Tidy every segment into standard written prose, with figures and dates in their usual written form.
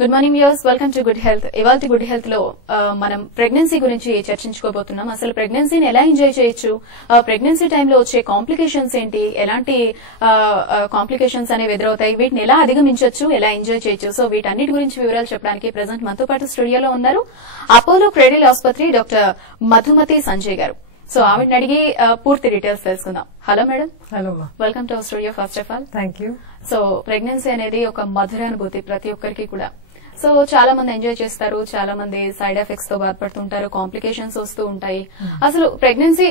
Good morning viewers, welcome to good health. ఇవాల్టి good health లో మనం ప్రెగ్నెన్సీ గురించి చర్చించుకోబోతున్నాం. అసలు ప్రెగ్నెన్సీని ఎలా ఎంజాయ్ చేయొచ్చు, ప్రెగ్నెన్సీ టైంలో వచ్చే కాంప్లికేషన్స్ ఏంటి, ఎలాంటి కాంప్లికేషన్స్ అనేవి ఎదురవుతాయి, వీటిని ఎలా అధిగమించవచ్చు, ఎలా ఎంజాయ్ చేయొచ్చు. సో వీటన్నిటి గురించి వివరాలు చెప్పడానికి ప్రెసెంట్ మనతో పాటు స్టూడియోలో ఉన్నారు అపోలో క్రెడిల్ ఆసుపత్రి డాక్టర్ మధుమతి సంజయ్ గారు. సో ఆవిడని అడిగి పూర్తి డీటెయిల్స్ తెలుసుకుందాం. Hello madam. Hello, welcome to our studio. First of all thank you. So pregnancy అనేది ఒక మధుర అనుభూతి ప్రతి ఒక్కరికి కూడా. సో చాలా మంది ఎంజాయ్ చేస్తారు, చాలా మంది సైడ్ ఎఫెక్ట్స్ తో బాధపడుతుంటారు, కాంప్లికేషన్స్ వస్తూ ఉంటాయి. అసలు ప్రెగ్నెన్సీ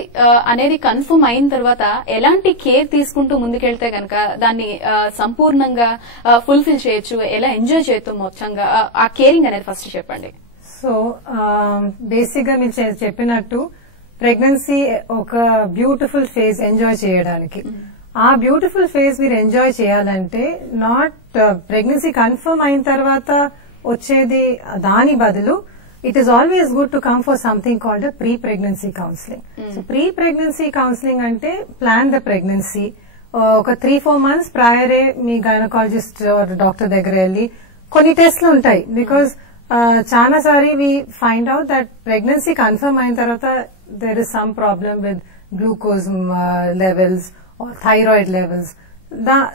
అనేది కన్ఫర్మ్ అయిన తర్వాత ఎలాంటి కేర్ తీసుకుంటూ ముందుకెళ్తే గనక దాన్ని సంపూర్ణంగా ఫుల్ఫిల్ చేయొచ్చు, ఎలా ఎంజాయ్ చేయొచ్చు మొత్తంగా, ఆ కేరింగ్ అనేది ఫస్ట్ చెప్పండి. సో బేసిక్ గా మీరు చెప్పినట్టు ప్రెగ్నెన్సీ ఒక బ్యూటిఫుల్ ఫేజ్ ఎంజాయ్ చేయడానికి. ఆ బ్యూటిఫుల్ ఫేజ్ మీరు ఎంజాయ్ చేయాలంటే నాట్ ప్రెగ్నెన్సీ కన్ఫర్మ్ అయిన తర్వాత వచ్చేది దాని బదులు it is always good to come for something called pre pregnancy counselling. So pre pregnancy counselling అంటే ప్లాన్ ద ప్రెగ్నెన్సీ. ఒక 3-4 months ప్రయరే మీ గైనకాలజిస్ట్ డాక్టర్ దగ్గర వెళ్ళి కొన్ని టెస్ట్లు ఉంటాయి. బికాస్ చాలా సారి we find out that pregnancy confirm అయిన తర్వాత there is some problem with glucose levels or thyroid levels.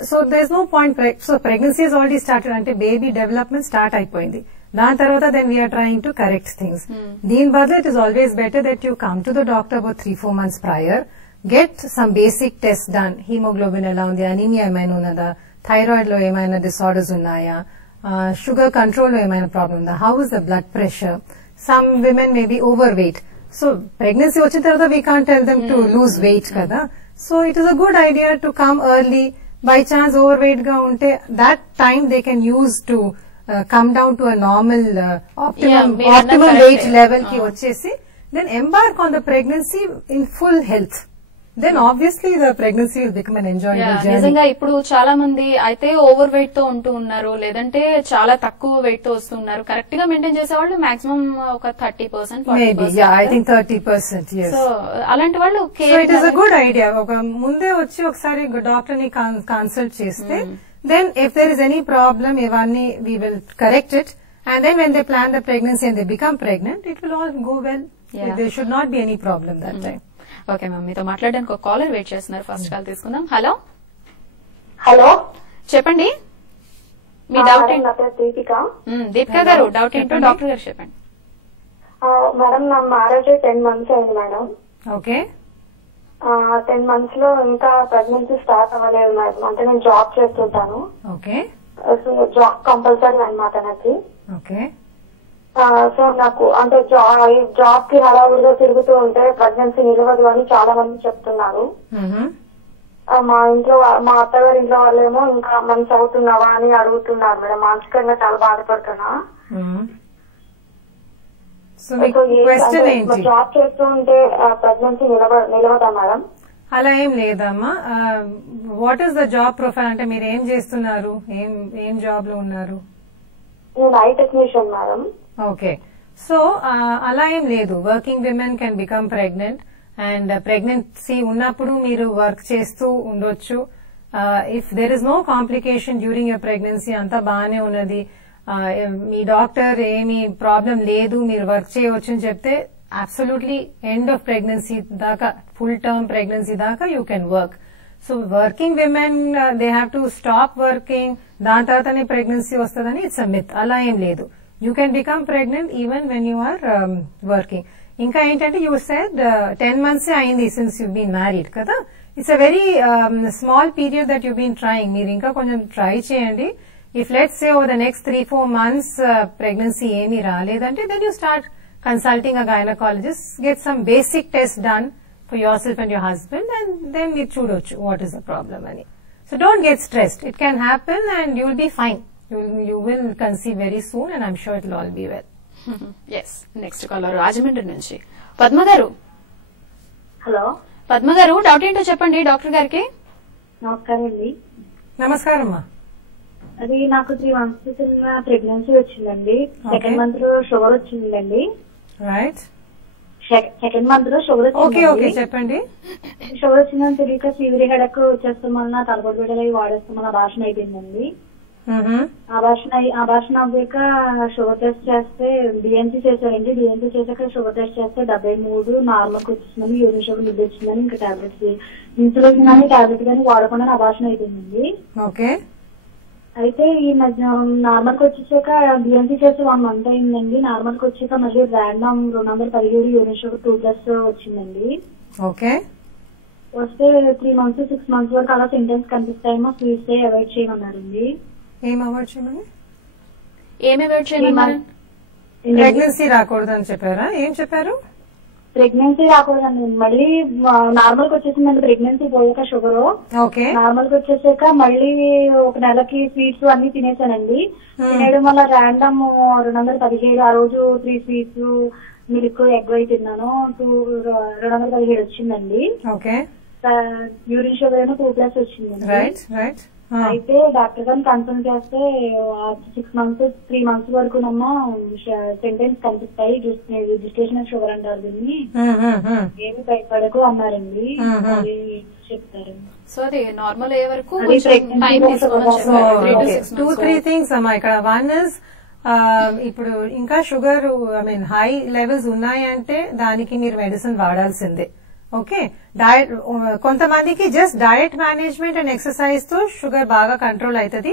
So there's no point. So pregnancy has already started ante baby development start అయిపోయింది. దాని తర్వాత then we are trying to correct things. దీని బదులు it is always better that you come to the doctor about 3-4 months prior, get some basic tests done. Hemoglobin ఎలా ఉంది, anemia ఏమైనా ఉన్నదా, thyroid లో ఏమైనా డిసార్డర్స్ ఉన్నాయా, షుగర్ కంట్రోల్ లో ఏమైనా ప్రాబ్లం ఉందా, how is the blood pressure. Some women may be overweight. So pregnancy వచ్చిన తర్వాత we can't tell them to lose weight కదా. So it is a good idea to come early. By chance overweight ga unte that time they can use to come down to a normal optimum weight level ki vachesi, then embark on the pregnancy in full health. Then obviously the pregnancy will become an enjoyable journey. నిజంగా ఇప్పుడు చాలా మంది అయితే over weight తో ఉంటూ ఉన్నారు, లేదంటే చాలా తక్కువ వెయిట్ తో వస్తున్నారు. కరెక్ట్ గా మెయింటైన్ చేసే వాళ్ళు మాక్సిమం ఒక 30%, maybe, yeah, I think 30%, yes. So అలాంటి వాళ్ళు so it is a good idea. ఒక ముందే వచ్చి ఒకసారి డాక్టర్ ని కన్సల్ట్ చేస్తే then if there is any problem ఇవన్నీ we will correct it, and then when they plan the pregnancy and they become pregnant, it will all go well. There should not be any problem that time. Okay ma'am, మీతో మాట్లాడడానికి ఒక caller wait చేస్తున్నారు. First call తీసుకుందాం. Hello hello, చెప్పండి మీ doubt. Deepika గారు doubt ఏంటో doctor గారు చెప్పండి. మేడం నా మ్యారేజ్ 10 months అయింది మేడం. ఓకే. 10 months లో ఇంకా ప్రెగ్నెన్సీ స్టార్ట్ అవ్వలేదు మేడం. అంటే నేను జాబ్ చేస్తుంటాను. ఓకే. సో జాబ్ కంపల్సరీ అనమాట నాకు. ఓకే. సో నాకు అంటే జాబ్ కి హడావుడిగా తిరుగుతూ ఉంటే ప్రెగ్నెన్సీ నిలవదు అని చాలా మంది చెప్తున్నారు. మా ఇంట్లో మా అత్తగారి ఇంట్లో వాళ్ళేమో ఇంకా మంత్స్ అవుతున్నావా అని అడుగుతున్నారు మేడం. మానసికంగా చాలా బాధపడుతున్నా. జాబ్ చేస్తూ ఉంటే ప్రెగ్నెన్సీ నిలవదా మేడం? అలా ఏం లేదమ్మా. What is the job profile, అంటే మీరు ఏం చేస్తున్నారు, ఏం జాబ్ లో ఉన్నారు? నేను eye technician madam. Okay. So అలా ఏం లేదు. Working women can become pregnant, and pregnancy ఉన్నప్పుడు మీరు వర్క్ చేస్తూ ఉండొచ్చు. If there is no complication during your pregnancy, అంతా బాగానే ఉన్నది, మీ డాక్టర్ ఏమి ప్రాబ్లం లేదు, మీరు వర్క్ చేయవచ్చు అని చెప్తే అబ్సల్యూట్లీ ఎండ్ ఆఫ్ ప్రెగ్నెన్సీ దాకా, ఫుల్ టర్మ్ ప్రెగ్నెన్సీ దాకా you can work. So working women they have to stop working, దాని తర్వాతనే ప్రెగ్నెన్సీ వస్తుందని ఇట్స్ అ మిత్. అలా ఏం లేదు. You can become pregnant even when you are working. ఇంకా ఏంటంటే యూ సెడ్ 10 months అయింది సిన్స్ యూ బీన్ మ్యారీడ్ కదా. It's a very small period that you been trying. మీరు ఇంకా కొంచెం ట్రై చేయండి. If let's say over the next 3-4 months pregnancy ఏమీ రాలేదంటే then you start consulting a gynaecologist, get some basic test done for yourself and your husband, and then we చూడొచ్చు what is the problem అని. So don't get stressed. It can happen and you will be fine. You will conceive very soon and I'm sure it will all be well. yes. Next caller Rajahmundry నుంచి పద్మ గారు. Hello Padma గారు, doubt ఏంటో చెప్పండి doctor గారికి. నమస్కారం అండి. నమస్కారం అమ్మా. అది నాకు 3 months ప్రెగ్నెన్సీ వచ్చిందండి. సెకండ్ మంత్ లో షుగర్ వచ్చిందండి. రైట్. సెకండ్ మంత్ లో షుగర్ వచ్చింది. చెప్పండి. షుగర్ వచ్చిందని తెలియక ఫీవర్ హెడక్ వచ్చేస్తాం వలన తలపొడి బిడ్డలు వాడేస్తాం వల్ల భాషణ అయిపోయిందండి. అబార్షన్ అవ్వాక షుగర్ టెస్ట్ చేస్తే డిఎన్సీ చేశారండి. డిఎన్సీ చేశాక షుగర్ టెస్ట్ చేస్తే 73 నార్మల్కి వచ్చిందని, యూరిన్ షుగర్ ఇది వచ్చిందని, ఇంకా టాబ్లెట్స్ ఇన్సులిన్ కానీ టాబ్లెట్ కానీ వాడకుండా అబార్షన్ అయిపోయిందండి. ఓకే. అయితే ఈ మధ్య నార్మల్కి వచ్చేసాక డిఎన్సీ చేసి 1 month అయిందండి. నార్మల్కి వచ్చాక మళ్ళీ ర్యాండమ్ 217 యూరిన్ షుగర్ 2+ వచ్చిందండి. ఓకే. వస్తే 3 months 6 months వరకు అలా సింటమ్స్ కనిపిస్తాయేమో, స్వీట్స్ అవాయిడ్ చేయమన్నారండి. ఏం అవాయిడ్ చేయమని? ఏమి అవాయిడ్ చేయమన్నారు? ప్రెగ్నెన్సీ రాకూడదని చెప్పారా? ఏం చెప్పారు? ప్రెగ్నెన్సీ రాకూడదండి. మళ్ళీ నార్మల్ కి వచ్చేసిందండి ప్రెగ్నెన్సీ పోయాక షుగర్. ఓకే. నార్మల్ కి వచ్చేసాక మళ్ళీ 1 నెలకి స్వీట్స్ అన్ని తినేసానండి. తినేయడం వల్ల ర్యాండమ్ 217 ఆ రోజు 3 స్వీట్స్ మిల్క్ ఎగ్ వైట్ తిన్నాను. 217 వచ్చిందంది. ఓకే. యూరిన్ షుగర్ ఏమో 2+ వచ్చిందండి. Right right. అయితే డాక్టర్ గారిని కన్సల్ట్ చేస్తే 6 months 3 months వరకు నమ్మా సింటమ్స్ కనిపిస్తాయి, రిజిస్ట్రేషన్ షుగర్ అంటారు దీన్ని, ఏమి భయపడకు అన్నారండి. చెప్తారు. సో అది నార్మల్ అయ్యే వరకు 2-3 థింగ్స్ అమ్మా ఇక్కడ. 1 is ఇప్పుడు ఇంకా షుగర్ హై లెవెల్స్ ఉన్నాయంటే దానికి మీరు మెడిసిన్ వాడాల్సిందే. ఓకే. డయట్ కొంతమందికి just diet management and exercise తో షుగర్ బాగా కంట్రోల్ అవుతుంది.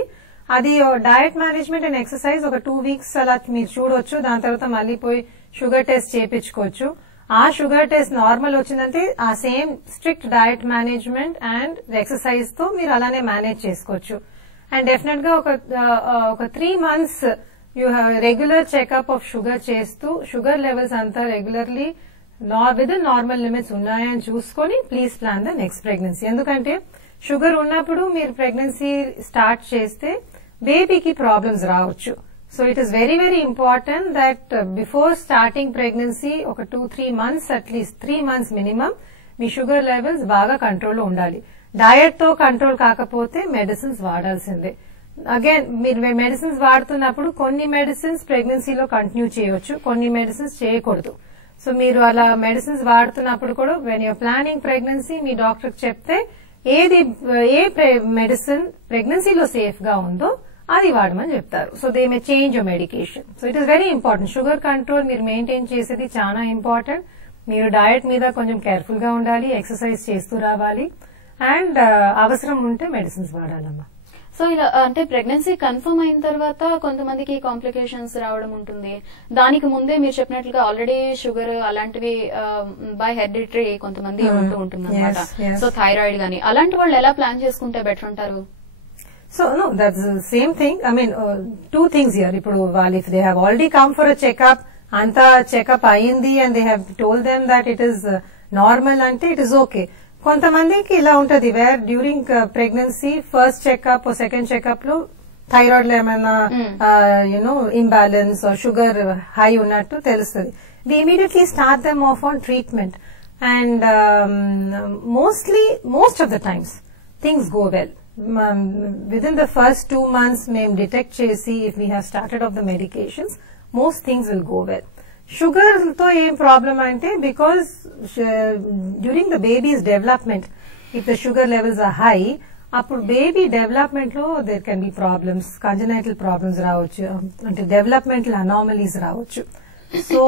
అది డయట్ మేనేజ్మెంట్ అండ్ ఎక్సర్సైజ్ ఒక 2 weeks అలా మీరు చూడొచ్చు. దాని తర్వాత మళ్ళీ పోయి షుగర్ టెస్ట్ చేయించుకోవచ్చు. ఆ షుగర్ టెస్ట్ నార్మల్ వచ్చిందంటే ఆ same strict diet management and exercise తో మీరు అలానే మేనేజ్ చేసుకోవచ్చు. అండ్ డెఫినెట్ గా ఒక 3 months you have regular checkup of sugar చేస్తూ షుగర్ లెవెల్స్ అంతా రెగ్యులర్లీ విదిన్ నార్మల్ లిమిట్స్ ఉన్నాయని చూసుకొని please plan the next pregnancy. ఎందుకంటే షుగర్ ఉన్నప్పుడు మీరు ప్రెగ్నెన్సీ స్టార్ట్ చేస్తే బేబీకి ప్రాబ్లమ్స్ రావచ్చు. So it is very very important that before starting pregnancy ఒక 2-3 months అట్లీస్ట్ 3 months మినిమం మీ షుగర్ లెవెల్స్ బాగా కంట్రోల్లో ఉండాలి. డయట్ తో కంట్రోల్ కాకపోతే మెడిసిన్స్ వాడాల్సిందే. అగైన్ మీరు మెడిసిన్స్ వాడుతున్నప్పుడు కొన్ని మెడిసిన్స్ ప్రెగ్నెన్సీలో కంటిన్యూ చేయవచ్చు, కొన్ని మెడిసిన్స్ చేయకూడదు. సో మీరు అలా మెడిసిన్స్ వాడుతున్నప్పుడు కూడా వెన్ యూర్ ప్లానింగ్ ప్రెగ్నెన్సీ మీ డాక్టర్ చెప్తే ఏ మెడిసిన్ ప్రెగ్నెన్సీలో సేఫ్ గా ఉందో అది వాడమని చెప్తారు. So they may change your medication. So it is very important. Sugar control మీరు మెయింటైన్ చేసేది చాలా ఇంపార్టెంట్. మీరు డయట్ మీద కొంచెం కేర్ఫుల్ గా ఉండాలి, ఎక్సర్సైజ్ చేస్తూ రావాలి, అండ్ అవసరం ఉంటే మెడిసిన్స్ వాడాలమ్మా. సో ఇలా అంటే ప్రెగ్నెన్సీ కన్ఫర్మ్ అయిన తర్వాత కొంతమందికి కాంప్లికేషన్స్ రావడం ఉంటుంది. దానికి ముందే మీరు చెప్పినట్లుగా ఆల్రెడీ షుగర్ అలాంటివి బై హెరిడిటరీ కొంతమంది ఉంటూ ఉంటుంది అనమాట. సో థైరాయిడ్ గానీ అలాంటి వాళ్ళు ఎలా ప్లాన్ చేసుకుంటే బెటర్ అంటారు? So no, that's the same thing. I mean, 2 things here. If they have already come for a checkup, anta checkup ayindi and they have told them that it is normal ante it is okay. కొంతమందికి ఇలా ఉంటది where during pregnancy first checkup second checkup లో thyroid లో ఏమైనా imbalance sugar high ఉన్నట్టు తెలుస్తుంది. We immediately start them off on treatment and most of the times things go well. Within the first 2 months మేము detect చేసి if we have started off the medications most things will go well. Sugar తో ఏం problem అంటే because during the baby's development if the sugar levels are high అప్పుడు baby development లో there can be problems, congenital problems రావచ్చు, అంటే developmental anomalies రావచ్చు. So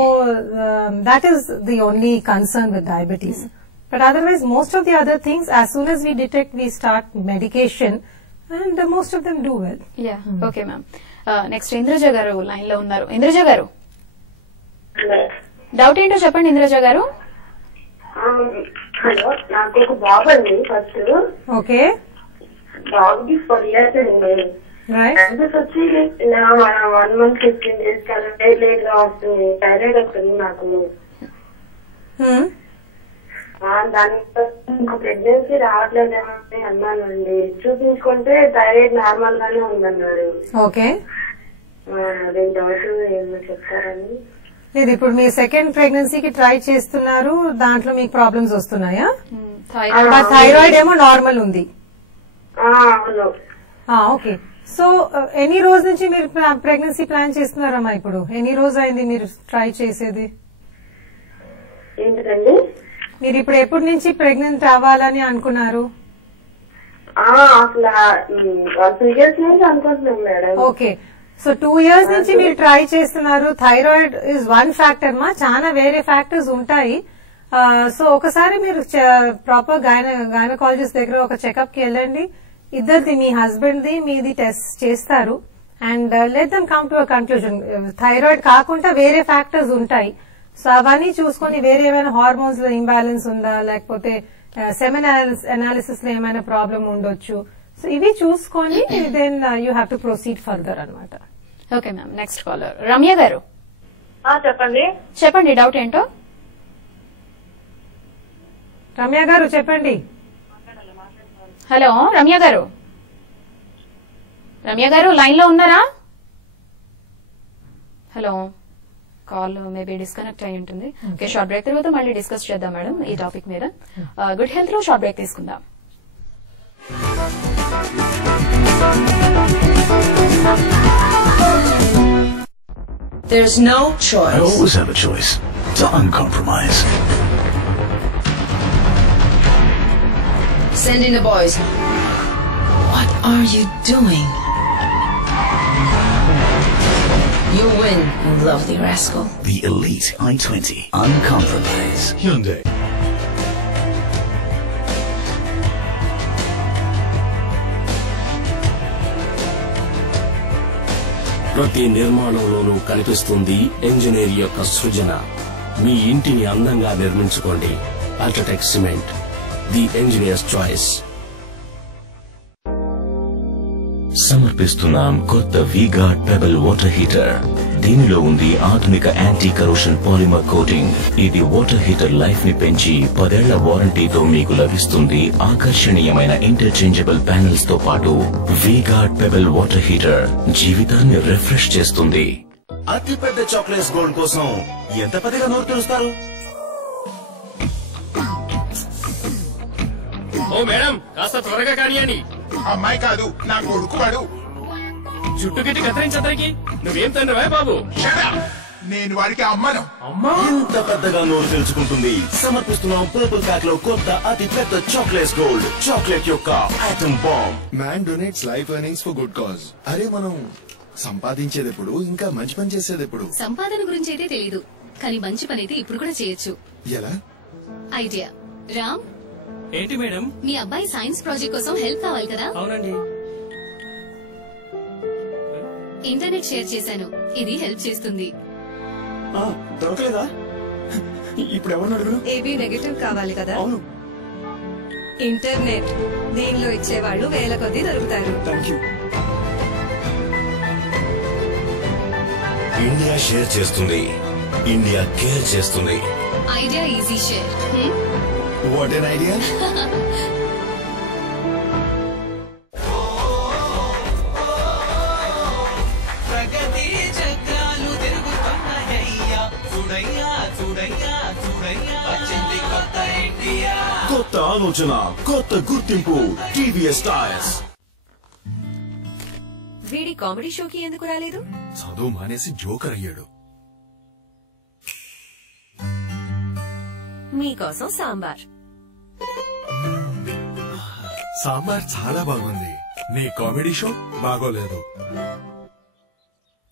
that is the only concern with diabetes. But otherwise most of the other things as soon as we detect we start medication and most of them do well. Okay ma'am. Next Indraja గారు line లో ఉన్నారు. ఇంద్రజ గారు doubt ఏంటో చెప్పండి. ఇంద్రజ గారు. Hello, నాకు ఒక బాబు అండి. ఫస్ట్ ఓకే బాబుకి 4 years అండి. వచ్చి 1 month 15 days కన్నా లేట్ గా వస్తుంది. థైరాయిడ్ వస్తుంది నాకు. దానికి ప్రెగ్నెన్సీ రావట్లేదేమో అన్నానండి. చూపించుకుంటే థైరాయిడ్ నార్మల్ గానే ఉందన్నారు. ఓకే. అదే డౌట్ ఏమో చెప్తారండి. లేదు, ఇప్పుడు మీరు సెకండ్ ప్రెగ్నెన్సీకి ట్రై చేస్తున్నారు, దాంట్లో మీకు ప్రాబ్లమ్స్ వస్తున్నాయా? థైరాయిడ్ ఏమో నార్మల్ ఉంది. ఓకే. సో ఎన్ని రోజు నుంచి మీరు ప్రెగ్నెన్సీ ప్లాన్ చేస్తున్నారమ్మా? ఇప్పుడు ఎన్ని రోజు అయింది మీరు ట్రై చేసేది? ఏంటండి? మీరు ఇప్పుడు ఎప్పటి నుంచి ప్రెగ్నెంట్ అవ్వాలని అనుకున్నారు? అసలు 2 years నుంచి అనుకుంటున్నాం మేడం. ఓకే, సో 2 years నుంచి మీరు ట్రై చేస్తున్నారు. థైరాయిడ్ ఇస్ వన్ ఫ్యాక్టర్ మా, చాలా వేరే ఫ్యాక్టర్స్ ఉంటాయి. సో ఒకసారి మీరు ప్రాపర్ గైనకాలజిస్ట్ దగ్గర ఒక చెకప్ కి వెళ్ళండి. ఇద్దరిది, మీ హస్బెండ్ ది మీది టెస్ట్ చేస్తారు. And let them come to a conclusion. Thyroid కాకుండా వేరే ఫ్యాక్టర్స్ ఉంటాయి. సో అవన్నీ చూసుకొని వేరే ఏమైనా హార్మోన్స్ లో ఇంబ్యాలెన్స్ ఉందా, లేకపోతే సెమెన్ అనాలిసిస్ లో ఏమైనా ప్రాబ్లం ఉండొచ్చు. సో ఇవి చూసుకొని then you have to proceed further అనమాట. Okay ma'am, next caller Ramya గారు. చెప్పండి డౌట్ ఏంటో. రమ్య గారు చెప్పండి. హలో రమ్య గారు, లైన్ లో ఉన్నారా? హలో, కాల్ మేబీ డిస్కనెక్ట్ అయి ఉంటుంది. ఓకే, షార్ట్ బ్రేక్ తర్వాత మళ్ళీ డిస్కస్ చేద్దాం మేడం ఈ టాపిక్ మీద. గుడ్ హెల్త్ లో షార్ట్ బ్రేక్ తీసుకుందాం. There's no choice. I always have a choice. To uncompromise. Send in the boys. What are you doing? You win, you lovely rascal. The Elite i20 Uncompromise. Hyundai. ప్రతి నిర్మాణంలోనూ కనిపిస్తుంది engineer యొక్క సృజన. మీ ఇంటిని అందంగా నిర్మించుకోండి. UltraTech cement, the engineer's choice. సమర్పిస్తున్నాం కొత్త V Guard pebble water heater. దీనిలో ఉంది ఆధునిక యాంటీ కరోషన్ పాలిమర్ కోటింగ్. ఇది వాటర్ హీటర్ లైఫ్ ని పెంచి 10 ఏళ్ల వారంటీతో మీకు లభిస్తుంది. ఆకర్షణీయమైన ఇంటర్చేంజబుల్ ప్యానెల్స్ తో పాటు వీగార్డ్ పెబల్ వాటర్ హీటర్ జీవితాన్ని రిఫ్రెష్ చేస్తుంది. అతి పెద్ద చాక్లెట్స్ గోల్డ్ కోసం ఎంత పెద్దగా నోరు తెరుస్తారు? ఓ మేడం, కాస్త త్వరగా కానియండి. అమ్మాయి కాదు, నా కొడుకు వాడు. చుట్టూ గిట్టి కత్తిరించడానికి నువ్వేం తండ్రివా బాబు? నేను వాడికి అమ్మను. ఇంత పెద్దగా నోరు తెలుసుకుంటుంది. సమర్పిస్తున్నాం పర్పుల్ ప్యాక్ లో కొత్త అతి పెద్ద చాక్లెట్స్ గోల్డ్. చాక్లెట్ యొక్క atom bomb. Man donates life earnings for good cause. అరే మనం సంపాదించేదెప్పుడు, ఇంకా మంచి పని చేసేదెప్పుడు? సంపాదన గురించి అయితే తెలీదు, కానీ మంచి పని అయితే ఇప్పుడు కూడా చేయొచ్చు. ఎలా? ఐడియా. రామ్, ఏంటి మేడం? మీ అబ్బాయి సైన్స్ ప్రాజెక్ట్ కోసం హెల్ప్ కావాలి కదా? అవునండి. ఇంటర్నెట్ షేర్ చేశాను, ఇది హెల్ప్ చేస్తుంది. దొరకలేదా? ఇప్పుడు ఎవరు అడుగును? ఏబీ నెగటివ్ కావాలి కదా? అవును. ఇంటర్నెట్ దీనిలో ఇచ్చేవాళ్ళు వేల కొద్దీ దొరుకుతారు. థాంక్యూ. ఇండియా షేర్ చేస్తుంది, ఇండియా కేర్ చేస్తుంది. Idea easy share. What an idea. ప్రగతి చక్రాలు తిరుగుతున్నాయ్యా, చూడయ్యా చూడయ్యా చూడయ్యా, వచ్చింది కొత్త ఇండియా. కొత్త ఆలోచన, కొత్త గుర్తింపు. TVS tyres. వీడి కామెడీ షోకి ఎందుకు రాలేదు? చదువు మానేసి జోకర్ అయ్యాడు. మీకోసం సాంబార్. సాంబార్ చాలా బాగుంది. నీ కామెడీ షో బాగోలేదు.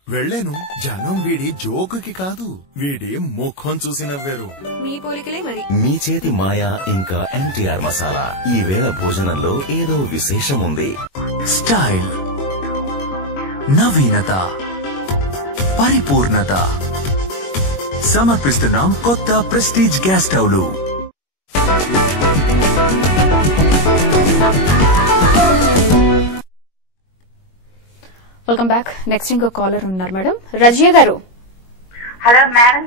వెళ్ళాను, జనం వీడి జోకుకి కాదు, వీడి ముఖం చూసి నవ్వారు. మీ పోలికలే మరి. మీ చేతి మాయా ఇంకా ఎన్టీఆర్ మసాలా. ఈ వేళ భోజనంలో ఏదో విశేషం ఉంది. Style. నవీనత, పరిపూర్ణత. సమర్పిస్తున్నాం కొత్త ప్రెస్టీజ్ గ్యాస్ స్టవ్లు. Welcome back. నెక్స్ట్ ఇంకో కాలర్ ఉన్నారు మేడం. రజియా గారు. Hello madam.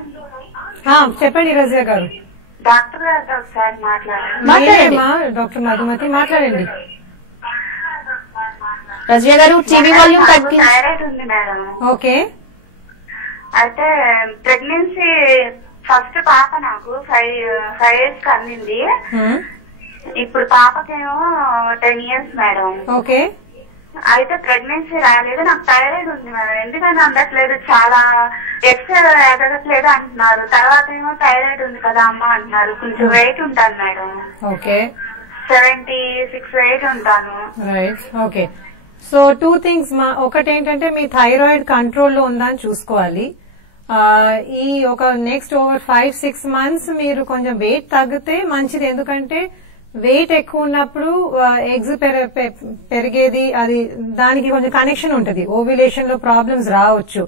చెప్పండి రజియా గారు. డాక్టర్ గారితో ఒకసారి మాట్లాడండి. డాక్టర్ మధుమతి మాట్లాడండి. రజియా గారు, టీవీ వాల్యూమ్ తగ్గి. థైరాయిడ్ ఉంది మేడం. ఓకే. అయితే ప్రెగ్నెన్సీ ఫస్ట్ పాప నాకు 5 years కి అందింది. ఇప్పుడు పాపకేమో 10 years మేడం. ఓకే. అయితే ప్రెగ్నెన్సీ రాలేదు, నాకు థైరాయిడ్ ఉంది మేడం. ఎందుకని అందట్లేదు, చాలా ఎక్స్రే ఎదగట్లేదు అంటున్నారు. తర్వాత ఏమో థైరాయిడ్ ఉంది కదా అమ్మ అంటున్నారు. కొంచెం వెయిట్ ఉంటాను మేడం. ఓకే. 76 weight ఉంటాను. Right, okay. సో 2 things మా, ఒకటి ఏంటంటే మీ థైరాయిడ్ కంట్రోల్లో ఉందా అని చూసుకోవాలి. ఈ ఒక నెక్స్ట్ ఓవర్ 5-6 months మీరు కొంచెం వెయిట్ తగ్గితే మంచిది. ఎందుకంటే వెయిట్ ఎక్కువ ఉన్నప్పుడు ఎగ్స్ పెరిగేది, అది దానికి కొంచెం కనెక్షన్ ఉంటుంది, ఓవ్యులేషన్ లో ప్రాబ్లమ్స్ రావచ్చు.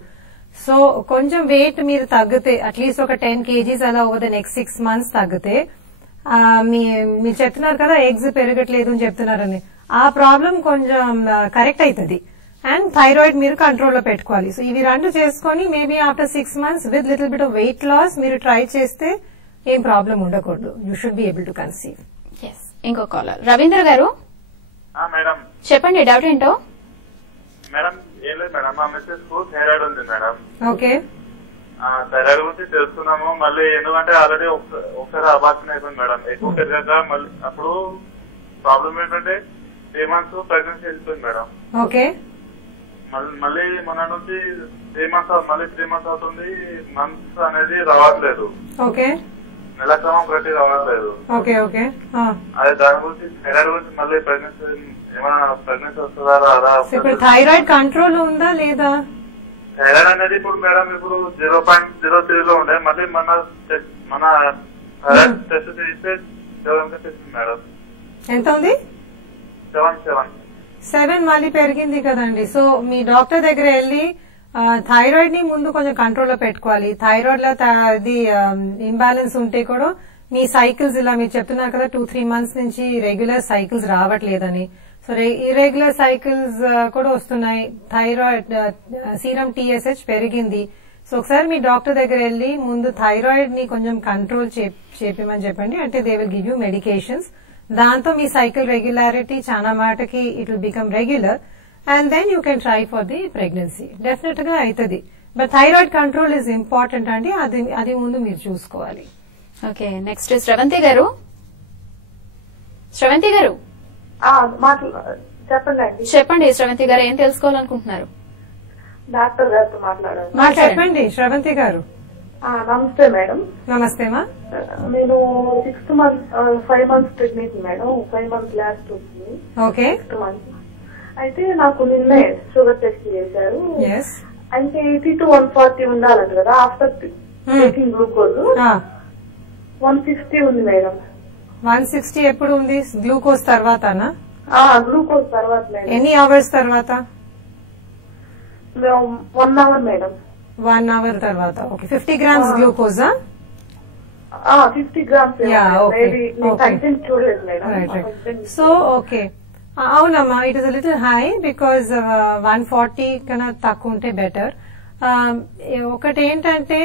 సో కొంచెం వెయిట్ మీరు తగ్గితే అట్లీస్ట్ ఒక 10 kgs అలా ఓవర్ ద నెక్స్ట్ 6 months తగ్గితే, మీరు చెప్తున్నారు కదా ఎగ్స్ పెరగట్లేదు అని చెప్తున్నారని, ఆ ప్రాబ్లం కొంచెం కరెక్ట్ అవుతుంది. అండ్ థైరాయిడ్ మీరు కంట్రోల్లో పెట్టుకోవాలి. సో ఇవి రెండు చేసుకుని maybe after 6 months with little bit of weight loss మీరు ట్రై చేస్తే ఏం ప్రాబ్లం ఉండకూడదు. You should be able to conceive. ఇంకో కాలర్ రవీంద్ర గారు, మేడం చెప్పండి డౌట్ ఏంటో. మేడం ఏం లేదు మేడం, మా మిస్సెస్ కు థైరాయిడ్ ఉంది మేడం. ఓకే. థైరాయిడ్ గురించి తెలుసుకున్నాము. మళ్ళీ ఎందుకంటే ఆల్రెడీ ఒకసారి అబార్షన్ అయిపోయింది మేడం, ఎక్కువ పెరగక. మళ్ళీ అప్పుడు ప్రాబ్లం ఏంటంటే 3 months ప్రెగ్నెన్సీ వెళ్ళిపోయింది మేడం. ఓకే. మళ్ళీ మన నుంచి 3 months అవుతుంది, మంత్స్ అనేది రావట్లేదు. ఓకే. నెల క్రమం ప్రతి రావట్లేదు. ఓకే. ఓకే. అదే దాని గురించి థైరాయిడ్ గురించి మళ్ళీ ప్రెగ్నెన్సీ ఏమైనా ప్రెగ్నెన్సీ వస్తుందా రాదా? ఇప్పుడు థైరాయిడ్ కంట్రోల్ ఉందా లేదా? థైరాయిడ్ అనేది ఇప్పుడు మేడం ఇప్పుడు 0.03 లో ఉండే, మళ్ళీ మన థైరాయిడ్ టెస్ట్ చేస్తే 7 చేసింది మేడం. ఎంత ఉంది? 7 మళ్ళీ పెరిగింది కదండి. సో మీ డాక్టర్ దగ్గర వెళ్ళి థైరాయిడ్ ని ముందు కొంచెం కంట్రోల్లో పెట్టుకోవాలి. థైరాయిడ్ లో అది ఇంబ్యాలెన్స్ ఉంటే కూడా మీ సైకిల్స్ ఇలా మీరు చెప్తున్నారు కదా 2-3 months నుంచి రెగ్యులర్ సైకిల్స్ రావట్లేదని. సో ఇర్రెగ్యులర్ సైకిల్స్ కూడా వస్తున్నాయి. థైరాయిడ్ సీరం TSH పెరిగింది. సో ఒకసారి మీ డాక్టర్ దగ్గర వెళ్ళి ముందు థైరాయిడ్ ని కొంచెం కంట్రోల్ చేపిమని చెప్పండి. అంటే they will give you medications. దాంతో మీ సైకిల్ రెగ్యులారిటీ చాలా మాటకి it will become regular and then you can try for the pregnancy. Definite గా అవుతుంది. But thyroid control is important అండి, అది ముందు మీరు చూసుకోవాలి. ఓకే, నెక్స్ట్ శ్రవంతి గారు. శ్రవంతి గారు చెప్పండి. శ్రవంతి గారు ఏం తెలుసుకోవాలనుకుంటున్నారు? డాక్టర్ గారితో మాట్లాడారు. చెప్పండి శ్రవంతి గారు. నమస్తే మేడం. నమస్తే మా. నేను 5 months pregnant madam. 5 months last వచ్చింది. ఓకే. 6 months. అయితే నాకు నిన్నే షుగర్ టెస్ట్ చేశారు. అయితే 80 to 140 ఉండాలంట కదా ఆఫ్టర్ టేకింగ్ గ్లూకోజ్. 160 ఉంది మేడం. 160 ఎప్పుడు ఉంది? గ్లూకోజ్ తర్వాతనా? గ్లూకోజ్ తర్వాత. ఎన్ని అవర్స్ తర్వాత? 1 hour మేడం. 1 hour తర్వాత. ఓకే. 50 grams glucose? 50 grams. చూడలేదు మేడం. సో ఓకే, అవునమ్మా, it is little high because 140 కన్నా తక్కువ ఉంటే బెటర్. ఒకటి ఏంటంటే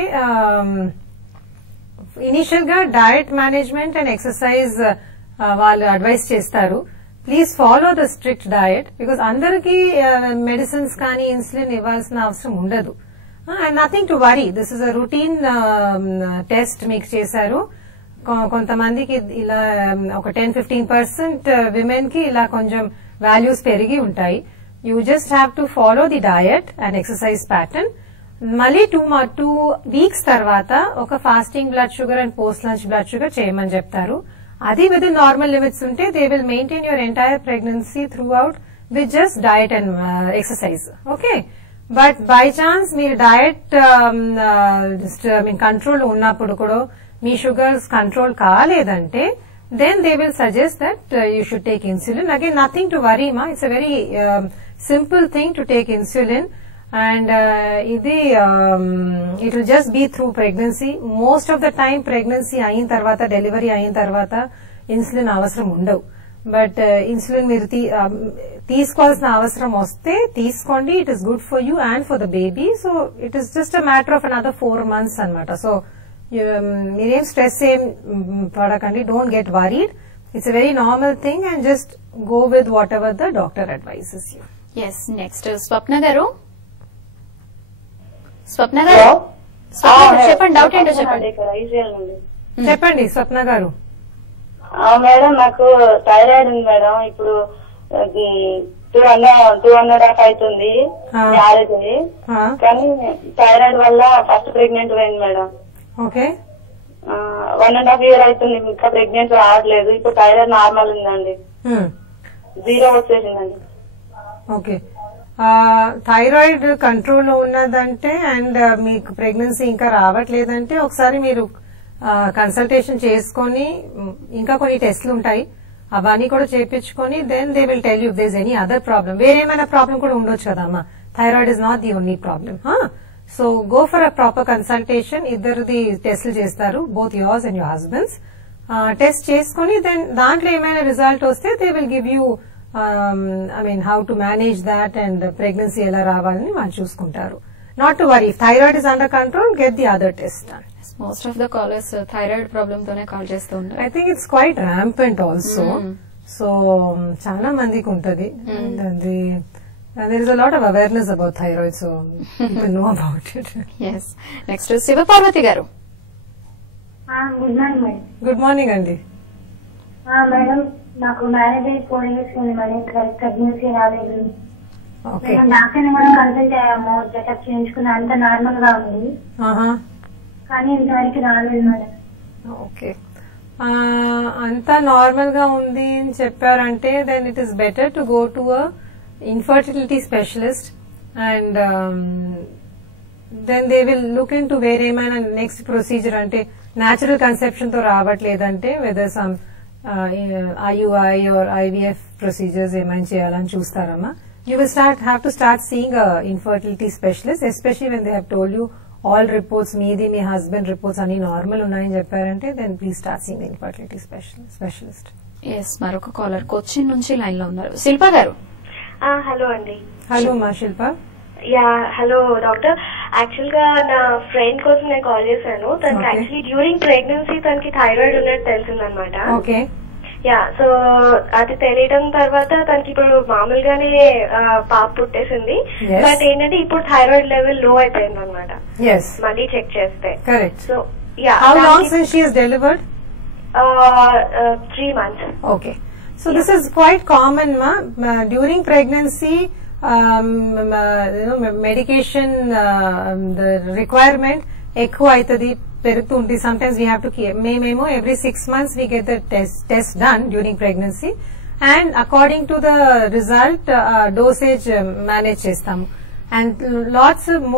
ఇనిషియల్ గా డయట్ మేనేజ్మెంట్ అండ్ ఎక్సర్సైజ్ వాళ్ళు అడ్వైస్ చేస్తారు. Please follow the strict diet because అందరికీ మెడిసిన్స్ కానీ ఇన్సులిన్ ఇవ్వాల్సిన అవసరం ఉండదు. And nothing to worry, this is a routine test మీకు చేశారు. కొంతమందికి ఇలా ఒక 10-15% విమెన్ కి ఇలా కొంచెం వాల్యూస్ పెరిగి ఉంటాయి. You just have to follow the diet and exercise pattern. మళ్ళీ 2 weeks తర్వాత ఒక fasting blood sugar and post lunch blood sugar చేయమని చెప్తారు. అది విత్ నార్మల్ లిమిట్స్ ఉంటే they will maintain your entire pregnancy throughout with just diet and exercise. Okay. But by chance మీరు diet control ఉన్నప్పుడు కూడా మీ షుగర్స్ కంట్రోల్ కాలేదంటే then they will suggest that you should take insulin. Again, nothing to worry ma, it's a very simple thing to take insulin and it will just be through pregnancy. Most of the time pregnancy ayin tarvata delivery ayin tarvata insulin avasram undavu, but insulin మీరు తీసుకోవాల్సిన అవసరం వస్తే తీసుకోండి. it is good for you and for the baby, so it is just a matter of another 4 months అన్నమాట. so మీరేం stress ఏం పడకండి, don't get worried. It's a very normal thing and just go with whatever the doctor advises you. Yes, next Swapna గారు. స్వప్న గారు చెప్పండి, doubt ఏంటో చెప్పండి. చెప్పండి స్వప్న గారు. మేడం నాకు థైరాయిడ్ ఉంది మేడం. ఇప్పుడు 2.5 అవుతుంది మ్యారేజ్, కానీ థైరాయిడ్ వల్ల ఫస్ట్ ప్రెగ్నెంట్ అయింది మేడం. ఓకే. 1.5 year అవుతుంది, ఇంకా ప్రెగ్నెన్సీ రావట్లేదు. ఇప్పుడు థైరాయిడ్ నార్మల్ ఉందండి, 0 వచ్చేసిందండి. ఓకే, థైరాయిడ్ కంట్రోల్లో ఉన్నదంటే అండ్ మీకు ప్రెగ్నెన్సీ ఇంకా రావట్లేదంటే ఒకసారి మీరు కన్సల్టేషన్ చేసుకొని ఇంకా కొన్ని టెస్ట్లు ఉంటాయి అవన్నీ కూడా చేయించుకొని then they will tell you if there is any other problem. వేరేమైనా ప్రాబ్లం కూడా ఉండొచ్చు కదమ్మా, thyroid is not the only problem. So go for a proper consultation. ఇద్దరిది టెస్ట్లు చేస్తారు, both yours and your husband's. Test చేసుకుని దెన్ దాంట్లో ఏమైనా రిజల్ట్ వస్తే they will give you how to manage that and pregnancy ఎలా రావాలని వాళ్ళు చూసుకుంటారు. Not to worry, thyroid is under control, get the other test done. Most of the callers thyroid problem తోనే call చేస్తూ ఉంటారు. I think it's quite rampant also. So చాలా మందికి ఉంటది. There is a lot of awareness about thyroid, so people know about it. Yes. Next is Sivaparvati garu. Good morning madam. Good morning అండి. Madam, నాకు marriage అయ్యి 4 years ఉంది madam, pregnancy రాలేదు. Doctor ని కూడా కన్సల్ట్ అయ్యాము, చెకప్ చేయించుకున్నా, అంత నార్మల్ గా ఉంది, కానీ ఇంతవరకు రాలేదు మేడం. ఓకే, అంతా నార్మల్ గా ఉంది అని చెప్పారంటే then it is better to go to a infertility specialist and then they will look into where ఏమైనా నెక్స్ట్ ప్రొసీజర్ అంటే న్యాచురల్ కన్సెప్షన్ తో రావట్లేదంటే whether some IUI or IVF procedures ఏమైనా చేయాలని చూస్తారమ్మా. You will have to start seeing a infertility specialist, especially when they have told you all reports, మీది మీ husband reports అన్ని normal ఉన్నాయని చెప్పారంటే then please start seeing the infertility specialist. Yes, మరొక caller Cochin నుంచి line లో ఉన్నారు. శిల్ప గారు. హలో అండి. హలో మా Shilpa. Yeah hello doctor. Actual గా నా ఫ్రెండ్ కోసం నేను కాల్ చేశాను. తనకి యాక్చువల్లీ డ్యూరింగ్ ప్రెగ్నెన్సీ తనకి థైరాయిడ్ ఉన్నట్టు తెలిసిందనమాట. ఓకే. యా, సో అది తెలియడం తర్వాత తనకి ఇప్పుడు మామూలుగానే పాప పుట్టేసింది, బట్ ఏంటంటే ఇప్పుడు థైరాయిడ్ లెవెల్ లో అయిపోయింది అనమాట. మళ్ళీ చెక్ చేస్తే. Correct. So yeah, how long since she has delivered? 3 months. Okay. So this is quite common, ma. During pregnancy, medication, the requirement ఎక్కువ అవుతుంది, పెరుగుతుంది. Sometimes we have to keep. Memo every 6 months we get the test done during pregnancy, and according to the result, dosage manage చేస్తాము. And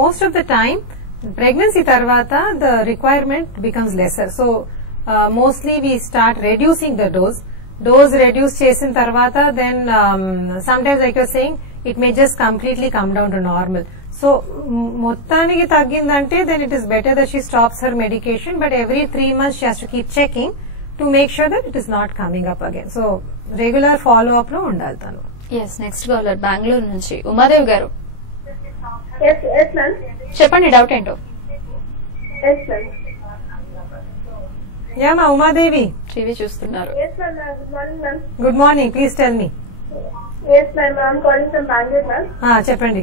most of the time, pregnancy tarvata the requirement becomes lesser. So mostly we start reducing the dose reduce చేసిన తర్వాత then sometimes like you're saying it may just completely come down to normal. So మొత్తానికి తగ్గిందంటే then it is better that she stops her medication, but every 3 months she has to keep checking to make sure that it is not coming up again. So regular follow up లో ఉండాలి తను. Yes, next caller Bengaluru నుంచి ఉమాదేవి గారు. Yes ma'am. చెప్పండి doubt ఏంటో. Yes ma'am. మా Umadevi TV చూస్తున్నారు. Yes ma'am. Good morning ma'am. Good morning, please tell me. Yes ma'am, I'm calling from Bangalore ma'am. చెప్పండి.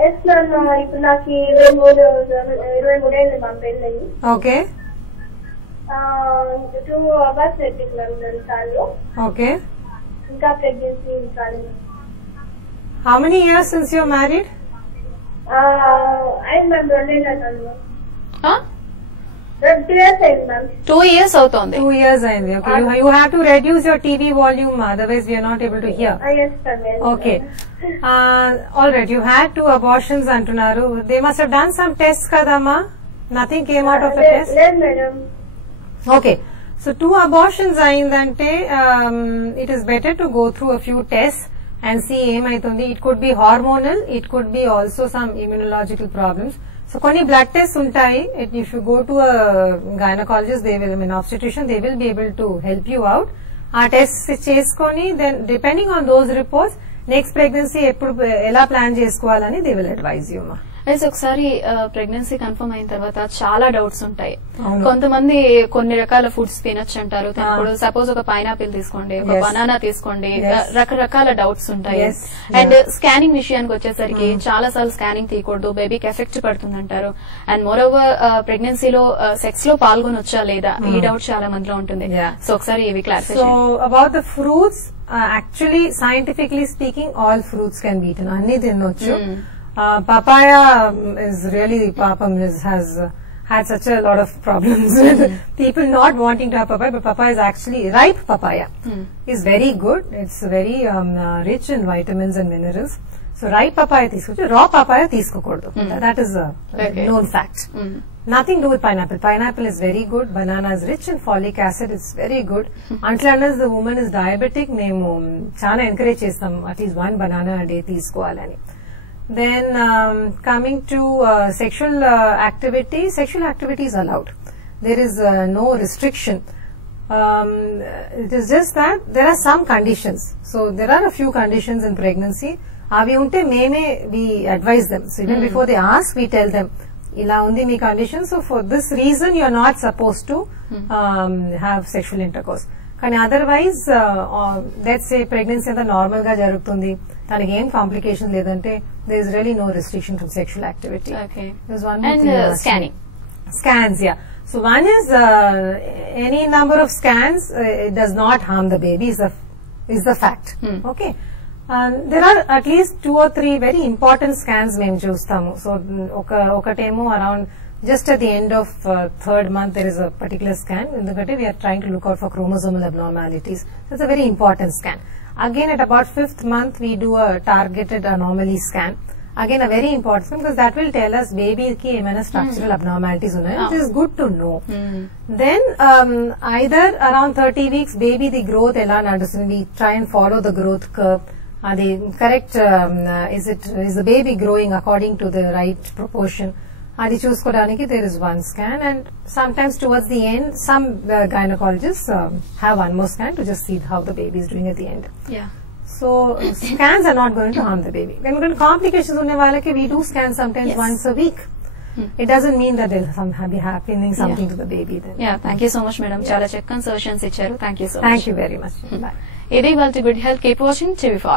Yes ma'am, ఇప్పుడు నాకు 23 ఏళ్ళు మా పెళ్ళి. ఓకే. 2 hours పెట్టినాను నేను సార్లు. ఓకే. ఇంకా ప్రెగ్నెన్సీ కాలేదు. How many years since you're married? I'm ma'am 2 years. 2 years అయింది మ్యామ్. 2 years అవుతోంది. 2 years అయింది. Okay. You have to reduce your TV volume, otherwise we are not able to hear. Yes ma'am. Okay. All right. You had 2 abortions అంటున్నారు. They must have done some tests kadama. Nothing came out of the test. లేదు madam. Okay. So 2 abortions అయిందంటే it is better to go through a few tests and see ఏమైతుంది. It could be hormonal, it could be also some immunological problems. So కొన్ని blood tests ఉంటాయి. If you go to a gynecologist, they will, obstetrician, they will be able to help you out. ఆ test చేసుకొని then depending on those reports, next pregnancy ఎప్పుడు ఎలా plan చేసుకోవాలని they will advise you ma. అయితే ఒకసారి pregnancy confirm అయిన తర్వాత చాలా డౌట్స్ ఉంటాయి. కొంతమంది కొన్ని రకాల ఫుడ్స్ తినొచ్చు అంటారు. సపోజ్ ఒక పైనాపిల్ తీసుకోండి, ఒక బనానా తీసుకోండి, రకరకాల డౌట్స్ ఉంటాయి. అండ్ స్కానింగ్ విషయానికి వచ్చేసరికి చాలా సార్లు స్కానింగ్ తీయకూడదు, బేబీకి ఎఫెక్ట్ పడుతుంది అంటారు. అండ్ మోర్ ఓవర్ ప్రెగ్నెన్సీలో సెక్స్ లో పాల్గొనొచ్చా లేదా ఈ డౌట్ చాలా మందిలో ఉంటుంది. సో ఒకసారి ఇవి clarify. So about the fruits, actually scientifically speaking all fruits can be eaten, అన్ని తినొచ్చు. Papaya is really, papam has had such a lot of problems with people not wanting to have papaya, but papaya is actually ripe papaya is very good. It's very rich in vitamins and minerals. So ripe papaya తీసుకోవచ్చు, raw papaya తీసుకోకూడదు. That is a known fact. Nothing to do with pineapple. Pineapple is very good. Banana is rich in folic acid. It's very good. Until unless the woman is diabetic, మేము చాలా encourage చేస్తాం at least 1 banana a day తీసుకోవాలని. Then coming to sexual activity is allowed. There is no restriction. It is just that there are some conditions. So there are a few conditions in pregnancy. Avi unte we advise them. So even before they ask, we tell them, ila undi mi condition. So for this reason, you are not supposed to have sexual intercourse. కానీ otherwise let's say pregnancy అంతా normal గా జరుగుతుంది, తనకి ఏం complication లేదంటే there is really no restriction from sexual activity. Scans, yeah. So one is any number of scans, it does not harm the baby is the fact. Okay. There are at least 2 or 3 very important scans మేము చూస్తాము. So ఒకటేమో around just at the end of 3rd month there is a particular scan. ఎందుకంటే we are trying to look out for chromosomal abnormalities. That's a very important scan. Again at about 5th month we do a targeted anomaly scan. Again a very important scan because that will tell us baby ki emaina structural abnormalities unnai. It is good to know. Then either around 30 weeks baby the growth ela nadustundi, we try and follow the growth curve. Adi correct, is the baby growing according to the right proportion? Adi chuskodaniki there is one scan, and sometimes towards the end some gynecologists have one more scan to just see how the baby is doing at the end. Yeah. So scans are not going to harm the baby. When we get complications unne valaki, we do scans sometimes once a week. It doesn't mean that there will be happening something to the baby then. Yeah, thank you so much madam. Chala chekkan solutions icharu. Thank you so much. Thank you very much. Bye. Idi Walti Good Health. Keep watching TV5.